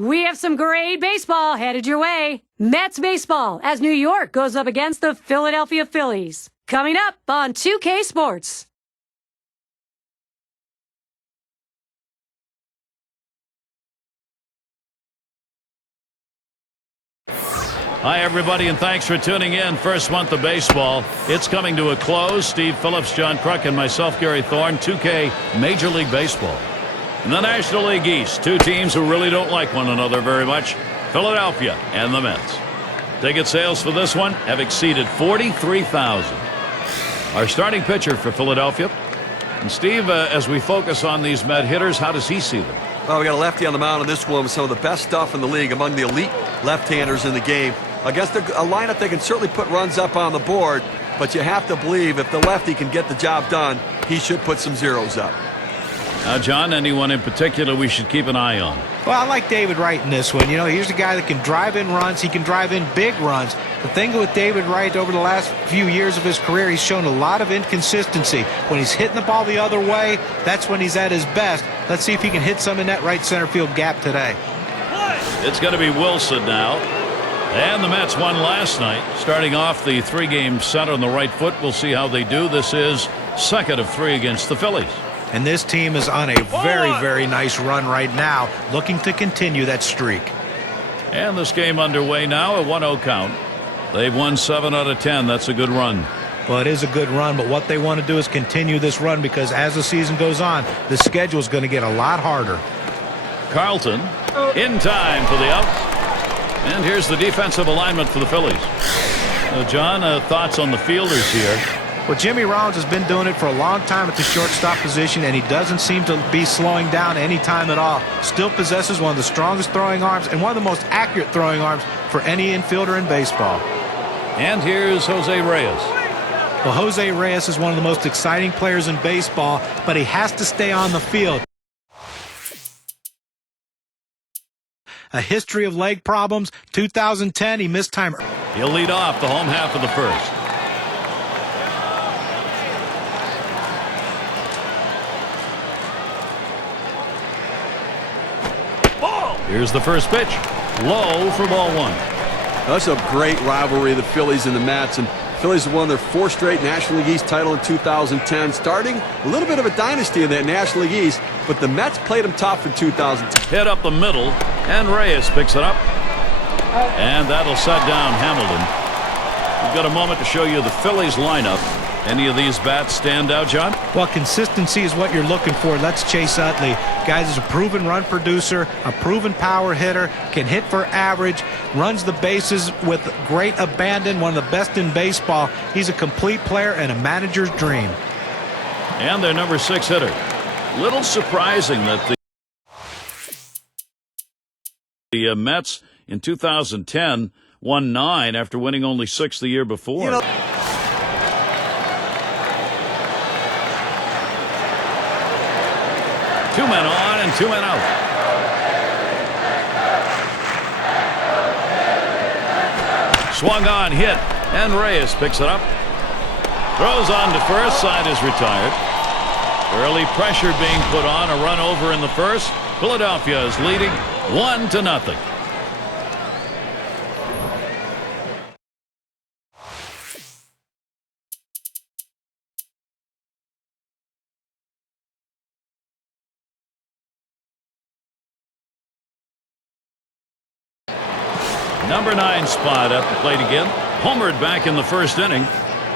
We have some great baseball headed your way. Mets baseball as New York goes up against the Philadelphia Phillies. Coming up on 2K Sports. Hi, everybody, and thanks for tuning in. First month of baseball. It's coming to a close. Steve Phillips, John Kruk, and myself, Gary Thorne. 2K Major League Baseball. In the National League East, two teams who really don't like one another very much, Philadelphia and the Mets. Ticket sales for this one have exceeded 43,000. Our starting pitcher for Philadelphia. And Steve, as we focus on these Met hitters, how does he see them? Well, we got a lefty on the mound on this one with some of the best stuff in the league, among the elite left-handers in the game. Against a lineup that can certainly put runs up on the board, but you have to believe if the lefty can get the job done, he should put some zeros up. Now, John, anyone in particular we should keep an eye on? Well, I like David Wright in this one. You know, here's a guy that can drive in runs. He can drive in big runs. The thing with David Wright over the last few years of his career, he's shown a lot of inconsistency. When he's hitting the ball the other way, that's when he's at his best. Let's see if he can hit some in that right center field gap today. It's going to be Wilson now. And the Mets won last night. Starting off the three-game set on the right foot. We'll see how they do. This is second of three against the Phillies. And this team is on a very, very nice run right now, looking to continue that streak. And this game underway now, a 1-0 count. They've won 7 out of 10. That's a good run. Well, it is a good run, but what they want to do is continue this run because as the season goes on, the schedule is going to get a lot harder. Carlton in time for the out. And here's the defensive alignment for the Phillies. John, thoughts on the fielders here? Well, Jimmy Rollins has been doing it for a long time at the shortstop position, and he doesn't seem to be slowing down any time at all. Still possesses one of the strongest throwing arms and one of the most accurate throwing arms for any infielder in baseball. And here's Jose Reyes. Well, Jose Reyes is one of the most exciting players in baseball, but he has to stay on the field. A history of leg problems. 2010, he missed time. He'll lead off the home half of the first. Here's the first pitch. Low for ball one. That's a great rivalry of the Phillies and the Mets. And Phillies have won their 4th straight National League East title in 2010, starting a little bit of a dynasty in that National League East, but the Mets played them tough in 2010. Hit up the middle, and Reyes picks it up. And that'll set down Hamilton. We've got a moment to show you the Phillies lineup. Any of these bats stand out, John? Well, consistency is what you're looking for. That's Chase Utley. Guys is a proven run producer, a proven power hitter, can hit for average, runs the bases with great abandon, one of the best in baseball. He's a complete player and a manager's dream. And their number 6 hitter. Little surprising that the Mets in 2010 won 9 after winning only 6 the year before. You know, two men on and 2 men out. Swung on, hit, and Reyes picks it up. Throws on to first, side is retired. Early pressure being put on, a run over in the first. Philadelphia is leading 1-0. Number 9 spot at the plate again. Homered back in the first inning.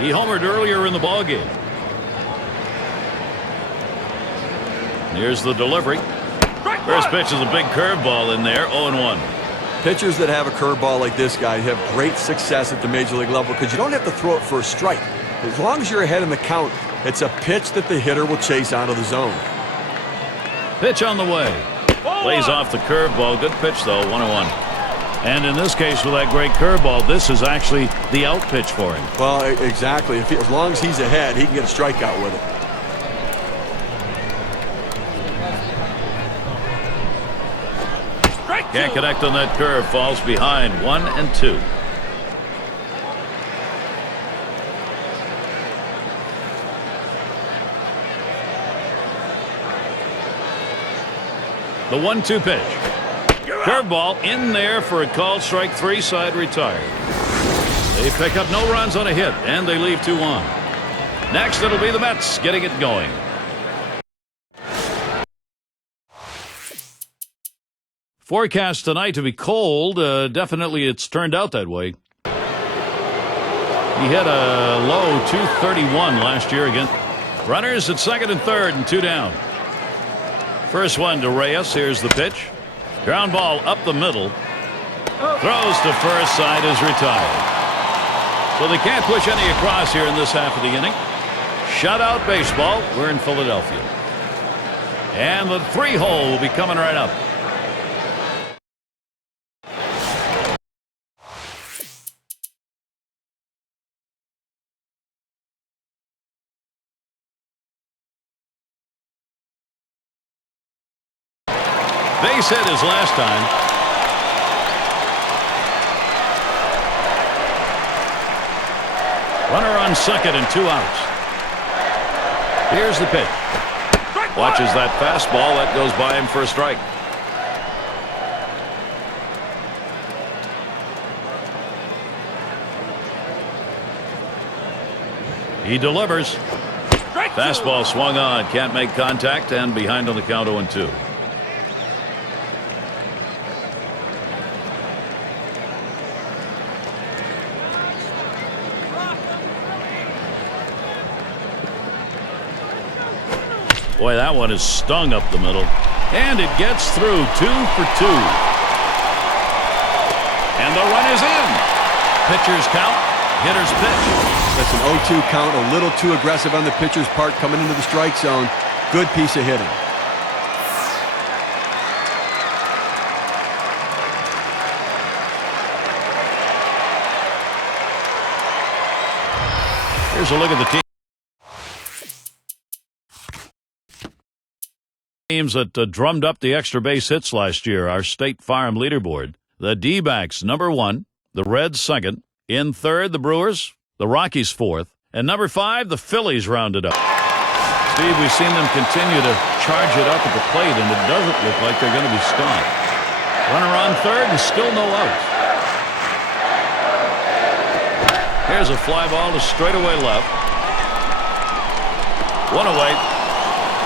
He homered earlier in the ballgame. Here's the delivery. First pitch is a big curveball in there. 0-1. pitchers that have a curveball like this guy have great success at the major league level because you don't have to throw it for a strike. As long as you're ahead in the count, it's a pitch that the hitter will chase out of the zone. Pitch on the way. Plays off the curveball. Good pitch, though. 1-1. And in this case, with that great curveball, this is actually the out pitch for him. Well, exactly. As long as he's ahead, he can get a strikeout with it. Can't connect on that curve. Falls behind. 1-2. The 1-2 pitch. Curveball in there for a called strike 3, side retired. They pick up no runs on a hit, and they leave 2 on. Next, it'll be the Mets getting it going. Forecast tonight to be cold. Definitely it's turned out that way. He hit a low 231 last year again. Runners at second and third and 2 down. First one to Reyes. Here's the pitch. Ground ball up the middle. Throws to first, side is retired. So they can't push any across here in this half of the inning. Shutout baseball. We're in Philadelphia. And the 3-hole will be coming right up. Base hit his last time. Runner on second and 2 outs. Here's the pitch. Watches that fastball. That goes by him for a strike. He delivers. Fastball swung on. Can't make contact and behind on the count 0-2. Boy, that one is stung up the middle. And it gets through. 2 for 2. And the run is in. Pitcher's count. Hitter's pitch. That's an 0-2 count. A little too aggressive on the pitcher's part coming into the strike zone. Good piece of hitting. Here's a look at the team. Teams that drummed up the extra base hits last year, our State Farm leaderboard. The D-backs, number 1. The Reds, second. In third, the Brewers. The Rockies, fourth. And number 5, the Phillies rounded up. Steve, we've seen them continue to charge it up at the plate, and it doesn't look like they're going to be stopped. Runner on third and still no outs. Here's a fly ball to straightaway left. 1 away.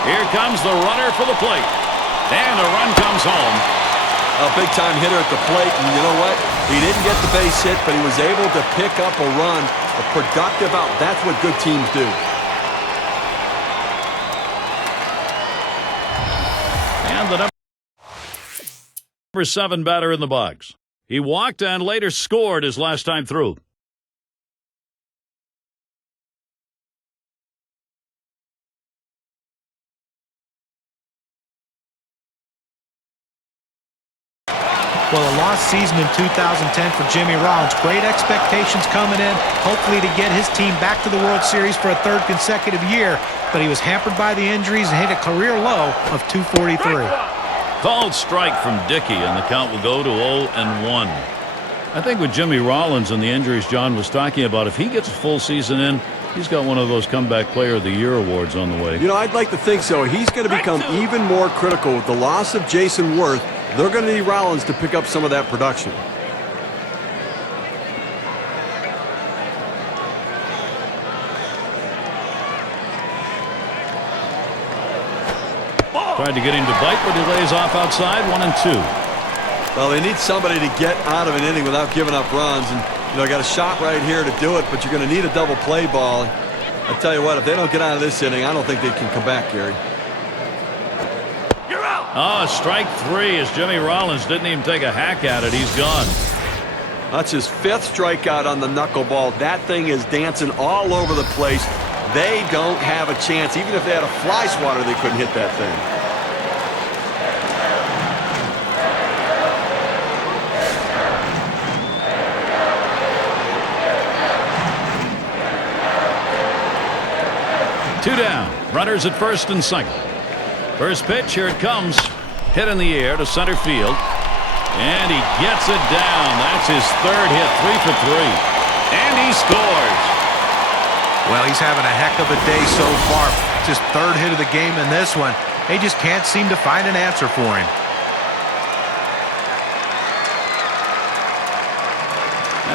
Here comes the runner for the plate. And a run comes home. A big-time hitter at the plate, and you know what? He didn't get the base hit, but he was able to pick up a run, a productive out. That's what good teams do. And the number 7 batter in the box. He walked and later scored his last time through. Well, a lost season in 2010 for Jimmy Rollins. Great expectations coming in, hopefully to get his team back to the World Series for a 3rd consecutive year. But he was hampered by the injuries and hit a career low of 243. Called strike from Dickey, and the count will go to 0-1. I think with Jimmy Rollins and the injuries John was talking about, if he gets a full season in, he's got one of those Comeback Player of the Year awards on the way. You know, I'd like to think so. He's going to become even more critical with the loss of Jason Worth. They're going to need Rollins to pick up some of that production. Tried to get him to bite, but he lays off outside. 1-2. Well, they need somebody to get out of an inning without giving up runs. And, you know, got a shot right here to do it, but you're going to need a double play ball. I tell you what, if they don't get out of this inning, I don't think they can come back, Gary. Oh, strike 3 as Jimmy Rollins didn't even take a hack at it. He's gone. That's his 5th strikeout on the knuckleball. That thing is dancing all over the place. They don't have a chance. Even if they had a fly swatter, they couldn't hit that thing. Two down. Runners at first and second. First pitch, here it comes. Hit in the air to center field. And he gets it down. That's his 3rd hit, 3 for 3. And he scores. Well, he's having a heck of a day so far. It's his 3rd hit of the game in this one. They just can't seem to find an answer for him.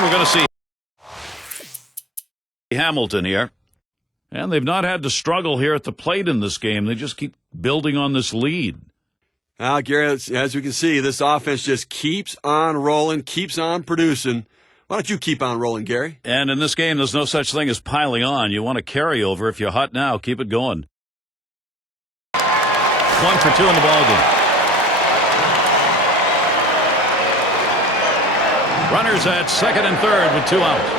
And we're going to see Hamilton here. And they've not had to struggle here at the plate in this game. They just keep building on this lead. Now, Gary, as we can see, this offense just keeps on rolling, keeps on producing. Why don't you keep on rolling, Gary? And in this game, there's no such thing as piling on. You want to carry over. If you're hot now, keep it going. 1 for 2 in the ballgame. Runners at second and third with 2 outs.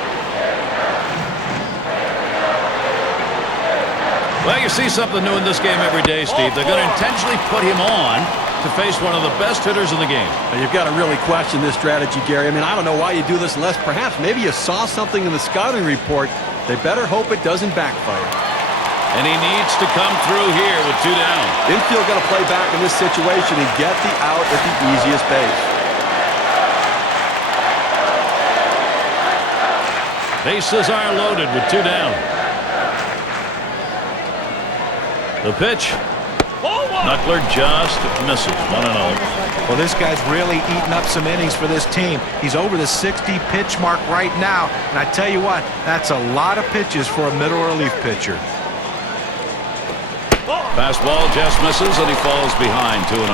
Well, you see something new in this game every day, Steve. They're going to intentionally put him on to face one of the best hitters in the game. You've got to really question this strategy, Gary. I mean, I don't know why you do this unless perhaps maybe you saw something in the scouting report. They better hope it doesn't backfire. And he needs to come through here with 2 down. Infield got to play back in this situation and get the out at the easiest base. Bases are loaded with 2 down. The pitch. Knuckler just misses. 1-0. Well, this guy's really eating up some innings for this team. He's over the 60-pitch mark right now. And I tell you what, that's a lot of pitches for a middle relief pitcher. Fastball just misses, and he falls behind 2-0.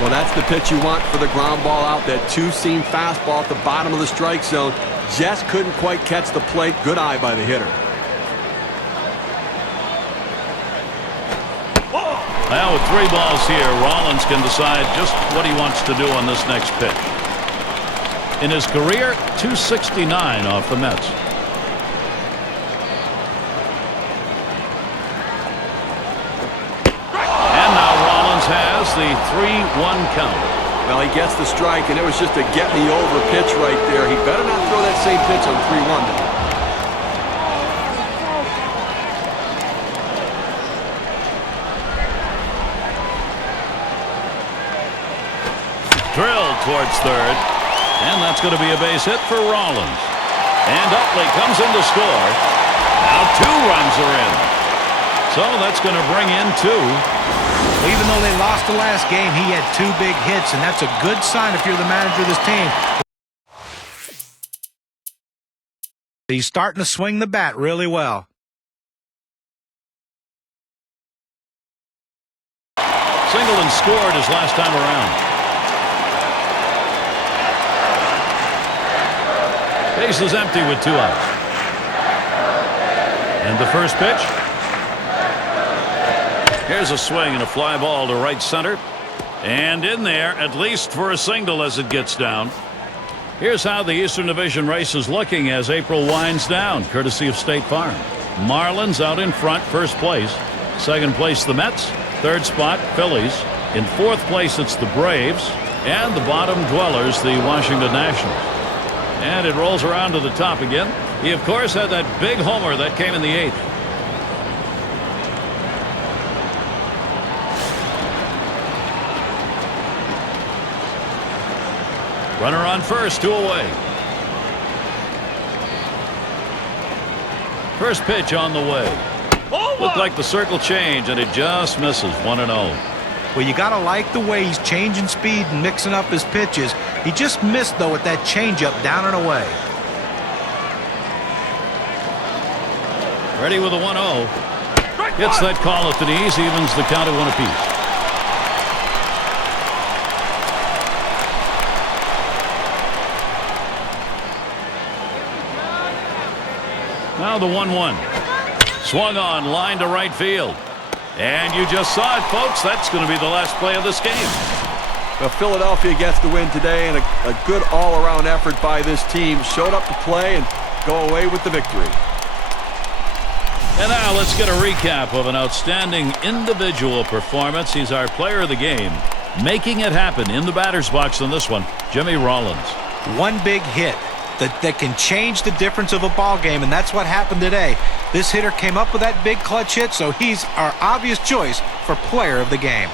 Well, that's the pitch you want for the ground ball out. That two-seam fastball at the bottom of the strike zone. Just couldn't quite catch the plate. Good eye by the hitter. Now with 3 balls here, Rollins can decide just what he wants to do on this next pitch. In his career, 269 off the Mets. And now Rollins has the 3-1 count. Well, he gets the strike, and it was just a get-me-over pitch right there. He better not throw that same pitch on 3-1. Drilled towards third, and that's going to be a base hit for Rollins. And Utley comes in to score. Now 2 runs are in. So that's going to bring in 2. Even though they lost the last game, he had 2 big hits, and that's a good sign if you're the manager of this team. He's starting to swing the bat really well. Singleton scored his last time around. Base is empty with 2 outs. And the first pitch. Here's a swing and a fly ball to right center. And in there, at least for a single as it gets down. Here's how the Eastern Division race is looking as April winds down, courtesy of State Farm. Marlins out in front, first place. Second place, the Mets. Third spot, Phillies. In fourth place, it's the Braves. And the bottom dwellers, the Washington Nationals. And it rolls around to the top again. He, of course, had that big homer that came in the 8th. Runner on first, 2 away. First pitch on the way. Looked like the circle change, and it just misses. 1-0. Well, you got to like the way he's changing speed and mixing up his pitches. He just missed, though, with that changeup down and away. Ready with a 1-0. Gets that call at the knees, evens the count at 1 apiece. Now the 1-1. Swung on, line to right field. And you just saw it, folks. That's going to be the last play of this game. Well, Philadelphia gets the win today, and a good all-around effort by this team. Showed up to play and go away with the victory. And now let's get a recap of an outstanding individual performance. He's our player of the game, making it happen in the batter's box on this one, Jimmy Rollins. One big hit that can change the difference of a ball game, and that's what happened today. This hitter came up with that big clutch hit, so he's our obvious choice for player of the game.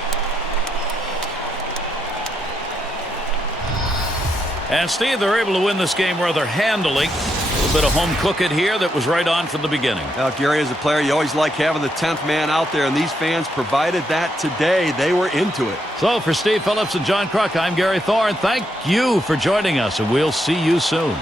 And Steve, they're able to win this game rather handily. A little bit of home cooking here that was right on from the beginning. Now, Gary, as a player, you always like having the 10th man out there, and these fans provided that today. They were into it. So for Steve Phillips and John Kruk, I'm Gary Thorne. Thank you for joining us, and we'll see you soon.